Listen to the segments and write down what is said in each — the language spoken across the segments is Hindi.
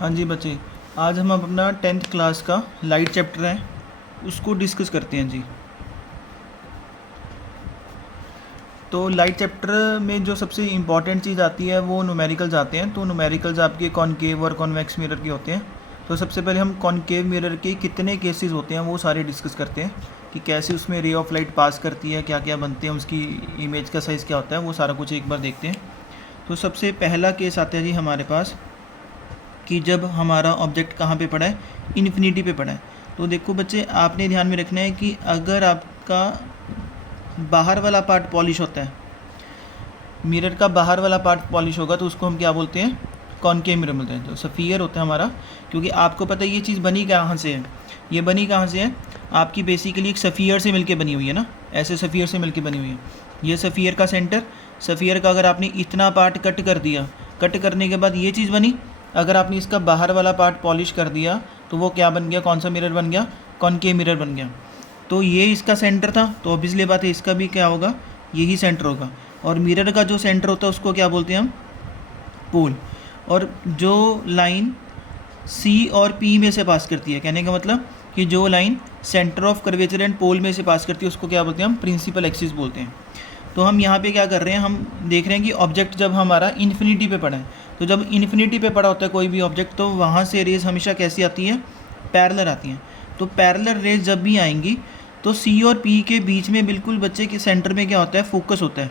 हाँ जी बच्चे, आज हम अपना 10th क्लास का लाइट चैप्टर है उसको डिस्कस करते हैं जी। तो लाइट चैप्टर में जो सबसे इम्पॉर्टेंट चीज़ आती है वो न्यूमेरिकल्स आते हैं। तो न्यूमेरिकल्स आपके कॉनकेव और कॉन्वेक्स मिरर के होते हैं। तो सबसे पहले हम कॉनकेव मिरर के कितने केसेस होते हैं वो सारे डिस्कस करते हैं कि कैसे उसमें रे ऑफ लाइट पास करती है, क्या क्या बनते हैं, उसकी इमेज का साइज़ क्या होता है, वो सारा कुछ एक बार देखते हैं। तो सबसे पहला केस आता है जी हमारे पास कि जब हमारा ऑब्जेक्ट कहाँ पे पड़ा है, इन्फिनिटी पे पड़ा है। तो देखो बच्चे, आपने ध्यान में रखना है कि अगर आपका बाहर वाला पार्ट पॉलिश होता है, मिरर का बाहर वाला पार्ट पॉलिश होगा, तो उसको हम क्या बोलते हैं, कॉनकेव मिरर बोलते हैं। जो सफ़ियर होता है हमारा, क्योंकि आपको पता है ये चीज़ बनी कहाँ से है, ये बनी कहाँ से है, आपकी बेसिकली एक सफ़ियर से मिलके बनी हुई है ना, ऐसे सफ़ियर से मिलके बनी हुई है। ये सफ़ियर का सेंटर, सफ़ियर का अगर आपने इतना पार्ट कट कर दिया, कट करने के बाद ये चीज़ बनी। अगर आपने इसका बाहर वाला पार्ट पॉलिश कर दिया तो वो क्या बन गया, कौन सा मिरर बन गया, कॉनकेव मिरर बन गया। तो ये इसका सेंटर था, तो ऑब्वियसली बात है इसका भी क्या होगा, यही सेंटर होगा। और मिरर का जो सेंटर होता है उसको क्या बोलते हैं हम, पोल। और जो लाइन सी और पी में से पास करती है, कहने का मतलब कि जो line centre of curvature and pole में से पास करती है उसको क्या बोलते हैं हम, प्रिंसिपल एक्सिस बोलते हैं। तो हम यहाँ पे क्या कर रहे हैं, हम देख रहे हैं कि ऑब्जेक्ट जब हमारा इन्फिनिटी पे पड़ा है, तो जब इन्फिनिटी पे पड़ा होता है कोई भी ऑब्जेक्ट, तो वहाँ से रेज हमेशा कैसी आती है, पैरेलल आती हैं। तो पैरेलल रेज जब भी आएंगी तो सी और पी के बीच में बिल्कुल बच्चे के सेंटर में क्या होता है, फोकस होता है।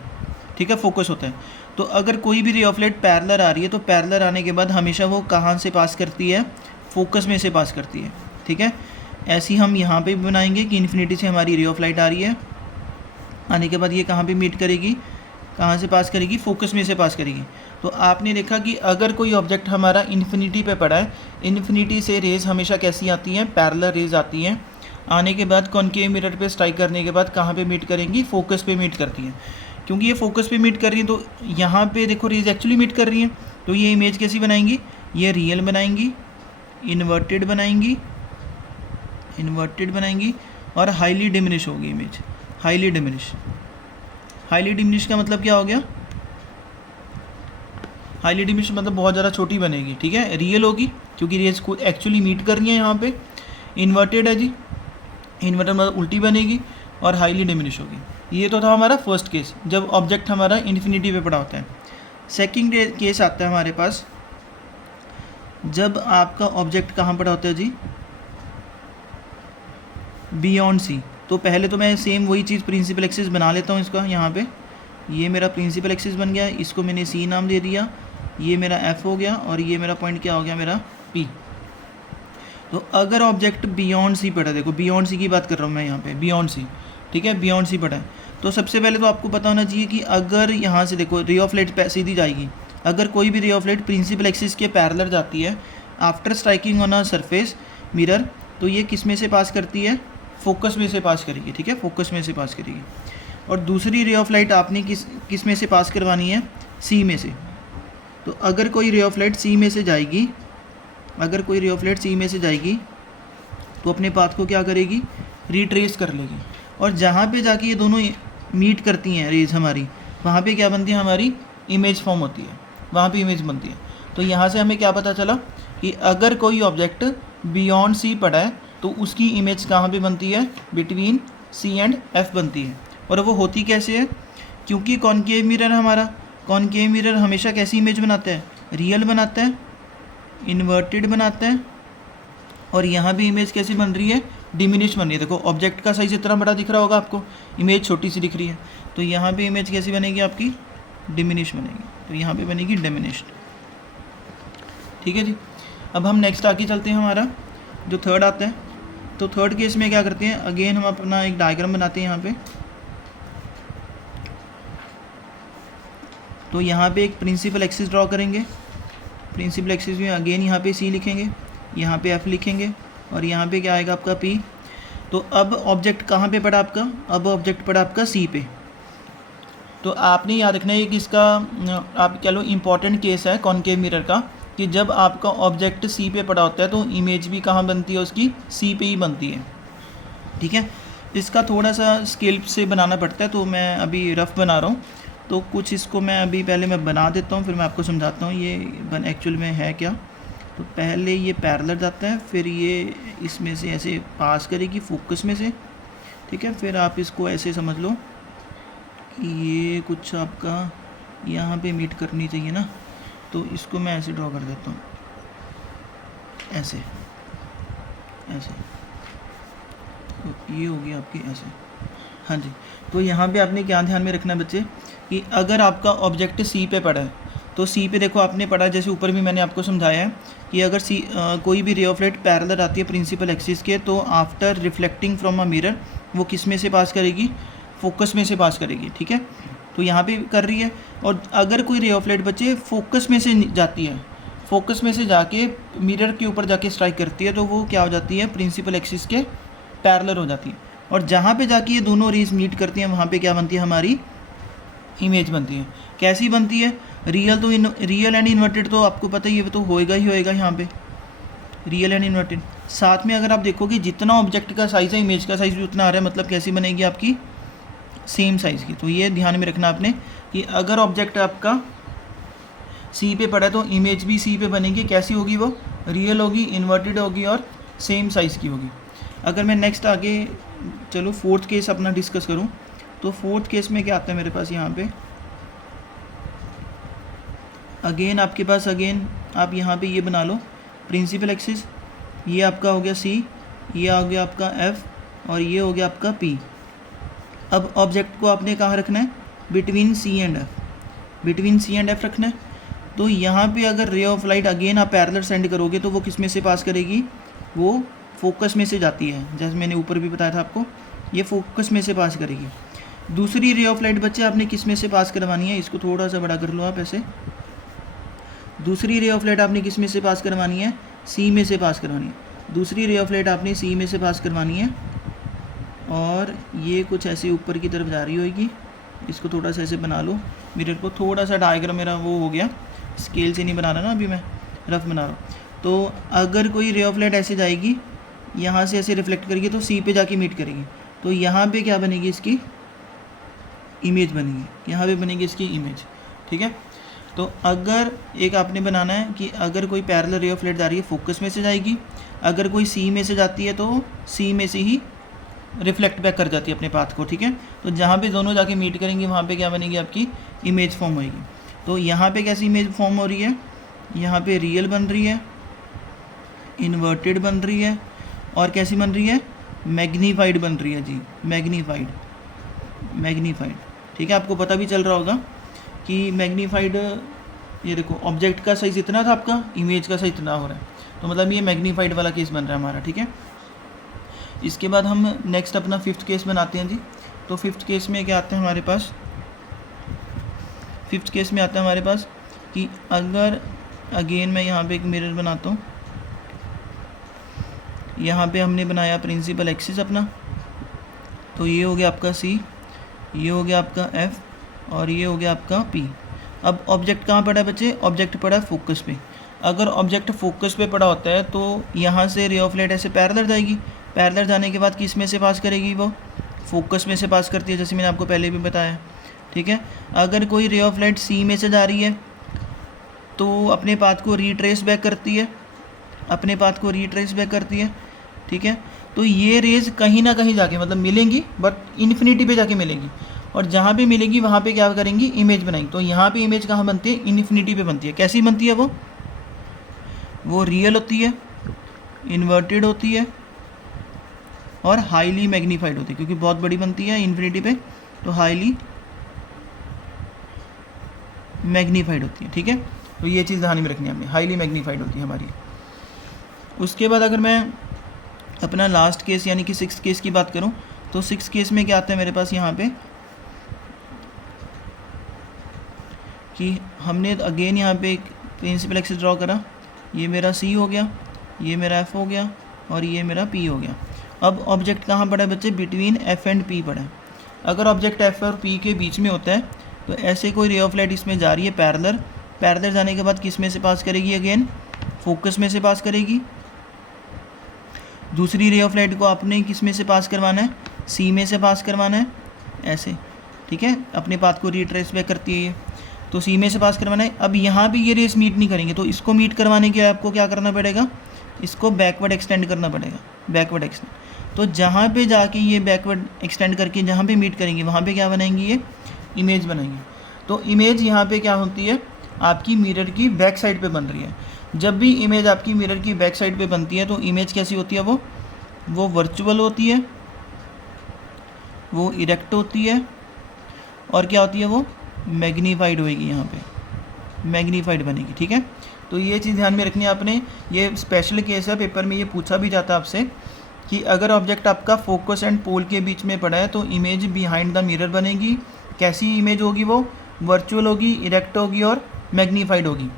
ठीक है, फोकस होता है। तो अगर कोई भी रे ऑफ लाइट पैरेलल आ रही है तो पैरेलल आने के बाद हमेशा वो कहाँ से पास करती है, फोकस में से पास करती है। ठीक है, ऐसी हम यहाँ पे बनाएंगे कि इन्फिनिटी से हमारी रे ऑफ लाइट आ रही है, आने के बाद ये कहाँ पे मीट करेगी, कहाँ से पास करेगी, फोकस में से पास करेगी। तो आपने देखा कि अगर कोई ऑब्जेक्ट हमारा इन्फिनिटी पे पड़ा है, इन्फिनिटी से रेज हमेशा कैसी आती हैं, पैरेलल रेज आती हैं। आने के बाद कॉनकेव मिरर पे स्ट्राइक करने के बाद कहाँ पे मीट करेंगी, फोकस पे मीट करती हैं। क्योंकि ये फोकस पे मीट कर रही है तो यहाँ पे देखो रेज एक्चुअली मीट कर रही हैं, तो ये इमेज कैसी बनाएंगी, ये रियल बनाएंगी, इन्वर्टेड बनाएंगी, इन्वर्टेड बनाएंगी और हाईली डिमिनिश होगी image, highly diminish. Highly diminish का मतलब क्या हो गया, हाईली डिमिनिश मतलब बहुत ज़्यादा छोटी बनेगी। ठीक है, रियल होगी क्योंकि रेज को एक्चुअली मीट कर रही है। यहाँ पे इन्वर्टेड है जी, इन्वर्टेड मतलब उल्टी बनेगी और हाईली डिमिनिश होगी। ये तो था हमारा फर्स्ट केस, जब ऑब्जेक्ट हमारा इन्फिनिटी पे पड़ा होता है। सेकंड केस आता है हमारे पास, जब आपका ऑब्जेक्ट कहाँ पड़ा होता है जी, बियॉन्ड सी। तो पहले तो मैं सेम वही चीज़ प्रिंसिपल एक्सिस बना लेता हूँ इसका। यहाँ पे ये मेरा प्रिंसिपल एक्सिस बन गया, इसको मैंने सी नाम दे दिया, ये मेरा एफ हो गया और ये मेरा पॉइंट क्या हो गया, मेरा पी। तो अगर ऑब्जेक्ट बियॉन्ड सी पड़ा, देखो बियॉन्ड सी की बात कर रहा हूँ मैं यहाँ पे, बियॉन्ड सी। ठीक है, बियॉन्ड सी पड़ा है, तो सबसे पहले तो आपको पता होना चाहिए कि अगर यहाँ से देखो रे ऑफ लाइट सीधी जाएगी, अगर कोई भी ray of light principal axis के पैरेलल जाती है after striking on a surface mirror, तो ये किस में से पास करती है, फोकस में से पास करेगी। ठीक है, फोकस में से पास करेगी। और दूसरी रे ऑफ लाइट आपने किस में से पास करवानी है, सी में से। तो अगर कोई रे ऑफ लाइट सी में से जाएगी, अगर कोई रे ऑफ लाइट सी में से जाएगी तो अपने पाथ को क्या करेगी, रिट्रेस कर लेगी। और जहाँ पे जाके ये दोनों मीट करती हैं रेज हमारी, वहाँ पे क्या बनती है, हमारी इमेज फॉर्म होती है, वहाँ पे इमेज बनती है। तो यहाँ से हमें क्या पता चला कि अगर कोई ऑब्जेक्ट बियॉन्ड सी पड़ा है तो उसकी इमेज कहाँ पे बनती है, बिटवीन सी एंड एफ बनती है। और वो होती कैसे है, क्योंकि कॉनकेव मिरर हमारा, कॉनकेव मिरर हमेशा कैसी इमेज बनाता है, रियल बनाता है, इन्वर्टेड बनाता है। और यहाँ भी इमेज कैसी बन रही है, डिमिनिश बन रही है। देखो ऑब्जेक्ट का साइज इतना बड़ा दिख रहा होगा आपको, इमेज छोटी सी दिख रही है, तो यहाँ भी इमेज कैसी बनेगी आपकी, डिमिनिश बनेगी। तो यहाँ पे बनेगी डिमिनिश्ड। ठीक है जी, अब हम नेक्स्ट आगे चलते हैं, हमारा जो थर्ड आता है। तो थर्ड केस में क्या करते हैं, अगेन हम अपना एक डायग्राम बनाते हैं यहाँ पे। तो यहाँ पे एक प्रिंसिपल एक्सिस ड्रॉ करेंगे, प्रिंसिपल एक्सिस में अगेन यहाँ पे सी लिखेंगे, यहाँ पे एफ लिखेंगे और यहाँ पे क्या आएगा आपका पी। तो अब ऑब्जेक्ट कहाँ पे पड़ा आपका, अब ऑब्जेक्ट पड़ा आपका सी पे। तो आपने याद रखना है कि इसका आप कह लो इम्पॉर्टेंट केस है कॉनकेव मिरर का, कि जब आपका ऑब्जेक्ट सी पे पड़ा होता है तो इमेज भी कहाँ बनती है, उसकी सी पे ही बनती है। ठीक है, इसका थोड़ा सा स्केल से बनाना पड़ता है, तो मैं अभी रफ बना रहा हूँ। तो कुछ इसको मैं अभी पहले मैं बना देता हूँ, फिर मैं आपको समझाता हूँ ये एक्चुअल में है क्या। तो पहले ये पैरेलल जाता है, फिर ये इसमें से ऐसे पास करेगी फोकस में से, ठीक है। फिर आप इसको ऐसे समझ लो कि ये कुछ आपका यहाँ पे मीट करनी चाहिए ना, तो इसको मैं ऐसे ड्रॉ कर देता हूँ, ऐसे ऐसे, तो ये होगी आपकी ऐसे। हाँ जी, तो यहाँ पे आपने क्या ध्यान में रखना है बच्चे कि अगर आपका ऑब्जेक्ट सी पे पड़ा है तो सी पे देखो आपने पढ़ा, जैसे ऊपर भी मैंने आपको समझाया है कि अगर कोई भी रे ऑफ लाइट पैरेलल आती है प्रिंसिपल एक्सिस के, तो after reflecting from a mirror वो किस में से पास करेगी, फोकस में से पास करेगी, ठीक है। तो यहाँ पे कर रही है। और अगर कोई रे ऑफ लाइट बच्चे फोकस में से जाती है, फोकस में से जाके मिरर के ऊपर जाके स्ट्राइक करती है, तो वो क्या हो जाती है, प्रिंसिपल एक्सिस के पैरेलल हो जाती है। और जहाँ पे जाके ये दोनों रेज मीट करती हैं वहाँ पे क्या बनती है, हमारी इमेज बनती है। कैसी बनती है, रियल तो रियल एंड इन्वर्टेड तो आपको पता ही है, तो होएगा ही होएगा यहाँ पे रियल एंड इन्वर्टेड। साथ में अगर आप देखोगे जितना ऑब्जेक्ट का साइज़ है इमेज का साइज़ भी उतना आ रहा है, मतलब कैसी बनेगी आपकी, सेम साइज़ की। तो ये ध्यान में रखना आपने कि अगर ऑब्जेक्ट आपका सी पे पड़ा है तो इमेज भी सी पे बनेगी। कैसी होगी वो, रियल होगी, इन्वर्टेड होगी और सेम साइज़ की होगी। अगर मैं नेक्स्ट आगे चलो फोर्थ केस अपना डिस्कस करूं, तो फोर्थ केस में क्या आता है मेरे पास, यहाँ पे अगेन आपके पास अगेन आप यहाँ पे ये बना लो प्रिंसिपल एक्सिस, ये आपका हो गया सी, ये हो गया आपका एफ और ये हो गया आपका पी। अब ऑब्जेक्ट को आपने कहाँ रखना है, between c and f, between c and f रखना है। तो यहाँ पे अगर रे ऑफ लाइट अगेन आप पैरेलल सेंड करोगे तो वो किस में से पास करेगी, वो फोकस में से जाती है, जैसे मैंने ऊपर भी बताया था आपको, ये फोकस में से पास करेगी। दूसरी रे ऑफ लाइट बच्चे आपने किस में से पास करवानी है, इसको थोड़ा सा बड़ा कर लो आप ऐसे। दूसरी रे ऑफ लाइट आपने किस में से पास करवानी है, सी में से पास करवानी है। दूसरी रे ऑफ लाइट आपने सी में से पास करवानी है और ये कुछ ऐसे ऊपर की तरफ जा रही होगी। इसको थोड़ा सा ऐसे बना लो, मिरर को थोड़ा सा डायग्राम मेरा वो हो गया, स्केल से नहीं बना रहा ना अभी मैं, रफ बना रहा हूँ। तो अगर कोई रे ऑफ लाइट ऐसे जाएगी, यहाँ से ऐसे रिफ्लेक्ट करेगी तो सी पे जाके मीट करेगी, तो यहाँ पे क्या बनेगी, इसकी इमेज बनेगी, यहाँ पे बनेगी इसकी इमेज, ठीक है। तो अगर एक आपने बनाना है कि अगर कोई पैरेलल रे ऑफ लाइट जा रही है फोकस में से जाएगी, अगर कोई सी में से जाती है तो सी में से ही रिफ्लेक्ट बैक कर जाती है अपने पाथ को, ठीक है। तो जहाँ पे दोनों जाके मीट करेंगी वहाँ पे क्या बनेगी, आपकी इमेज फॉर्म होएगी। तो यहाँ पे कैसी इमेज फॉर्म हो रही है, यहाँ पे रियल बन रही है, इन्वर्टेड बन रही है और कैसी बन रही है, मैग्नीफाइड बन रही है जी, मैग्नीफाइड, मैग्नीफाइड, ठीक है। आपको पता भी चल रहा होगा कि मैग्नीफाइड, ये देखो ऑब्जेक्ट का साइज़ इतना था आपका, इमेज का साइज़ इतना हो रहा है, तो मतलब ये मैग्नीफाइड वाला केस बन रहा है हमारा, ठीक है। इसके बाद हम नेक्स्ट अपना फिफ्थ केस बनाते हैं जी। तो फिफ्थ केस में क्या आता है हमारे पास, फिफ्थ केस में आता है हमारे पास कि अगर अगेन मैं यहाँ पे एक मिरर बनाता हूँ, यहाँ पे हमने बनाया प्रिंसिपल एक्सिस अपना, तो ये हो गया आपका सी, ये हो गया आपका एफ और ये हो गया आपका पी। अब ऑब्जेक्ट कहाँ पड़ा है बच्चे, ऑब्जेक्ट पड़ा है फोकस पे। अगर ऑब्जेक्ट फोकस पे पड़ा होता है तो यहाँ से रे ऑफ लाइट ऐसे पैरेलल जाएगी, पैरेलल जाने के बाद किस में से पास करेगी, वो फोकस में से पास करती है, जैसे मैंने आपको पहले भी बताया, ठीक है। अगर कोई रे ऑफ लाइट सी में से जा रही है तो अपने पाथ को रिट्रेस बैक करती है, अपने पाथ को रिट्रेस बैक करती है, ठीक है। तो ये रेज कहीं ना कहीं जाके मतलब मिलेंगी, बट इन्फिनिटी पे जाके मिलेंगी, और जहाँ पे मिलेगी वहाँ पे क्या करेंगी, इमेज बनाएंगी। तो यहाँ पे इमेज कहाँ बनती है, इन्फिनिटी पे बनती है। कैसी बनती है वो रियल होती है, इन्वर्टेड होती है और हाईली मैग्नीफाइड होती है, क्योंकि बहुत बड़ी बनती है इन्फिनिटी पे, तो हाईली मैग्नीफाइड होती है, ठीक है। तो ये चीज़ ध्यान में रखनी है हमने, हाईली मैग्नीफाइड होती है हमारी। उसके बाद अगर मैं अपना लास्ट केस यानी कि सिक्स्थ केस की बात करूं, तो सिक्स्थ केस में क्या आता है मेरे पास यहाँ पे कि हमने अगेन यहाँ पे एक प्रिंसिपल एक्सिस ड्रॉ करा, ये मेरा सी हो गया, ये मेरा एफ हो गया और ये मेरा पी हो गया। अब ऑब्जेक्ट कहाँ पड़ा है बच्चे, बिटवीन एफ एंड पी पड़ा है। अगर ऑब्जेक्ट एफ और पी के बीच में होता है तो ऐसे कोई रे ऑफ लाइट इसमें जा रही है पैरेलल, पैरेलल जाने के बाद किस में से पास करेगी, अगेन फोकस में से पास करेगी। दूसरी रे ऑफ लाइट को आपने किस में से पास करवाना है, सी में से पास करवाना है, ऐसे, ठीक है। अपने पाथ को रिट्रेस बैक करती है ये। तो सी में से पास करवाना है। अब यहाँ भी ये रेस मीट नहीं करेंगे, तो इसको मीट करवाने के आपको क्या करना पड़ेगा, इसको बैकवर्ड एक्सटेंड करना पड़ेगा, बैकवर्ड एक्सटेंड। तो जहाँ पे जाके ये बैकवर्ड एक्सटेंड करके जहाँ पे मीट करेंगे वहाँ पे क्या बनाएंगे, ये इमेज बनाएंगे। तो इमेज यहाँ पे क्या होती है, आपकी मिरर की बैक साइड पे बन रही है। जब भी इमेज आपकी मिरर की बैक साइड पे बनती है तो इमेज कैसी होती है, वो वर्चुअल होती है, वो इरेक्ट होती है, और क्या होती है, वो मैग्नीफाइड होएगी, यहाँ पे मैग्नीफाइड बनेगी। ठीक है, तो ये चीज़ ध्यान में रखनी है आपने। ये स्पेशल केस है, पेपर में ये पूछा भी जाता है आपसे कि अगर ऑब्जेक्ट आपका फोकस एंड पोल के बीच में पड़ा है तो इमेज बिहाइंड द मिरर बनेगी। कैसी इमेज होगी, वो वर्चुअल होगी, इरेक्ट होगी और मैग्नीफाइड होगी,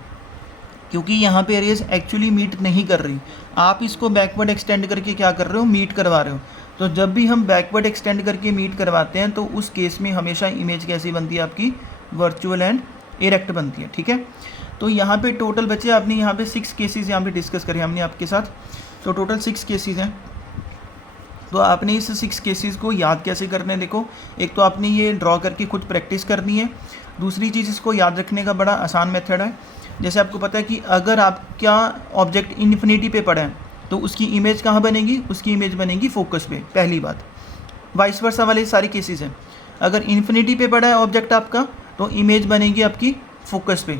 क्योंकि यहाँ पे रेज एक्चुअली मीट नहीं कर रही, आप इसको बैकवर्ड एक्सटेंड करके क्या कर रहे हो, मीट करवा रहे हो। तो जब भी हम बैकवर्ड एक्सटेंड करके मीट करवाते हैं तो उस केस में हमेशा इमेज कैसी बनती है, आपकी वर्चुअल एंड इरेक्ट बनती है। ठीक है, तो यहाँ पे टोटल बच्चे आपने यहाँ पे 6 केसेस यहाँ पे डिस्कस करे हमने आपके साथ। तो टोटल 6 केसेस हैं। तो आपने इस 6 केसेस को याद कैसे करने हैं, देखो एक तो आपने ये ड्रॉ करके खुद प्रैक्टिस करनी है। दूसरी चीज़, इसको याद रखने का बड़ा आसान मेथड है। जैसे आपको पता है कि अगर आपका ऑब्जेक्ट इन्फिनिटी पे पड़ा है तो उसकी इमेज कहाँ बनेगी, उसकी इमेज बनेगी फोकस पे, पहली बात। वाइस वर्सा वाले सारे केसेस हैं, अगर इन्फिनिटी पे पड़ा है ऑब्जेक्ट आपका तो इमेज बनेगी आपकी फोकस पे।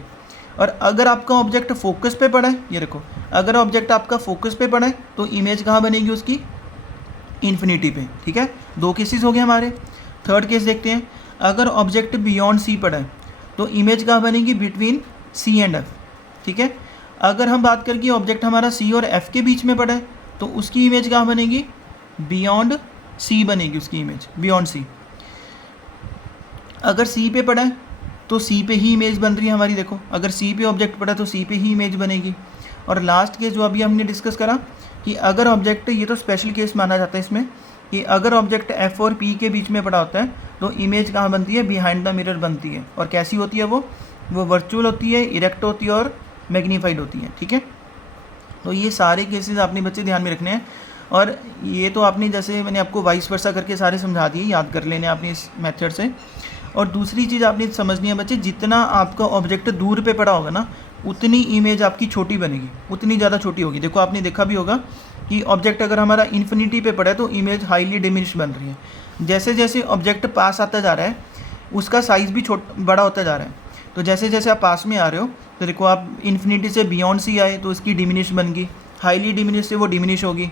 और अगर आपका ऑब्जेक्ट फोकस पे पड़ा है, ये देखो, अगर ऑब्जेक्ट आपका फोकस पे पड़ा है तो इमेज कहाँ बनेगी उसकी, इन्फिनिटी पे। ठीक है, 2 केसेस हो गए हमारे। थर्ड केस देखते हैं, अगर ऑब्जेक्ट बियॉन्ड सी पड़ा है तो इमेज कहाँ बनेगी, बिटवीन सी एंड एफ। ठीक है, अगर हम बात करें कि ऑब्जेक्ट हमारा सी और एफ के बीच में पड़ा है तो उसकी इमेज कहाँ बनेगी, बियॉन्ड सी बनेगी उसकी इमेज, बियॉन्ड सी। अगर सी पे पड़ा है तो सी पे ही इमेज बन रही है हमारी, देखो अगर सी पे ऑब्जेक्ट पड़ा तो सी पे ही इमेज बनेगी। और लास्ट केस जो अभी हमने डिस्कस करा कि अगर ऑब्जेक्ट, ये तो स्पेशल केस माना जाता है इसमें, कि अगर ऑब्जेक्ट एफ और पी के बीच में पड़ा होता है तो इमेज कहाँ बनती है, बिहाइंड द मिरर बनती है। और कैसी होती है, वो वर्चुअल होती है, इरेक्ट होती है और मैग्नीफाइड होती है। ठीक है, तो ये सारे केसेस आपने बच्चे ध्यान में रखने हैं। और ये तो आपने, जैसे मैंने आपको वाइस वर्सा करके सारे समझा दिए, याद कर लेने आपने इस मेथड से। और दूसरी चीज़ आपने समझनी है बच्चे, जितना आपका ऑब्जेक्ट दूर पे पड़ा होगा ना उतनी इमेज आपकी छोटी बनेगी, उतनी ज़्यादा छोटी होगी। देखो आपने देखा भी होगा कि ऑब्जेक्ट अगर हमारा इन्फिनिटी पे पड़ा है तो इमेज हाईली डिमिनिश बन रही है। जैसे जैसे ऑब्जेक्ट पास आता जा रहा है उसका साइज़ भी बड़ा होता जा रहा है। तो जैसे जैसे आप पास में आ रहे हो तो देखो, आप इन्फिनिटी से बियॉन्ड सी आए तो इसकी डिमिनिश बन गई, हाईली डिमिनिश से वो डिमिनिश होगी,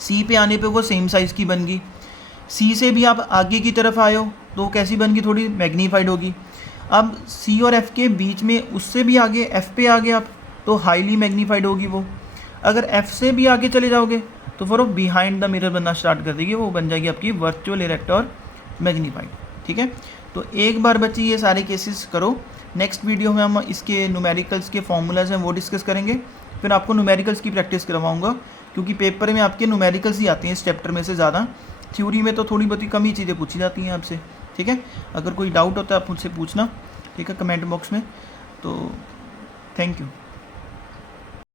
सी पे आने पे वो सेम साइज़ की बन गई। सी से भी आप आगे की तरफ आए हो तो कैसी बन गई, थोड़ी मैग्नीफाइड होगी। अब सी और एफ़ के बीच में उससे भी आगे एफ़ पे आ गए आप तो हाईली मैग्नीफाइड होगी वो। अगर एफ़ से भी आगे चले जाओगे तो फिर वो बिहाइंड द मिरर बनना स्टार्ट कर देगी, वो बन जाएगी आपकी वर्चुअल, इरेक्ट और मैग्नीफाइड। ठीक है, तो एक बार बच्चे ये सारे केसेस करो। नेक्स्ट वीडियो में हम इसके न्यूमेरिकल्स के फॉर्मूलाज हैं वो डिस्कस करेंगे, फिर आपको न्यूमेरिकल्स की प्रैक्टिस करवाऊंगा, क्योंकि पेपर में आपके न्यूमेरिकल्स ही आती हैं इस चैप्टर में से ज़्यादा। थ्योरी में तो थोड़ी बहुत ही कम ही चीज़ें पूछी जाती हैं आपसे। ठीक है, अगर कोई डाउट होता है आप मुझसे पूछना, ठीक है, कमेंट बॉक्स में। तो थैंक यू।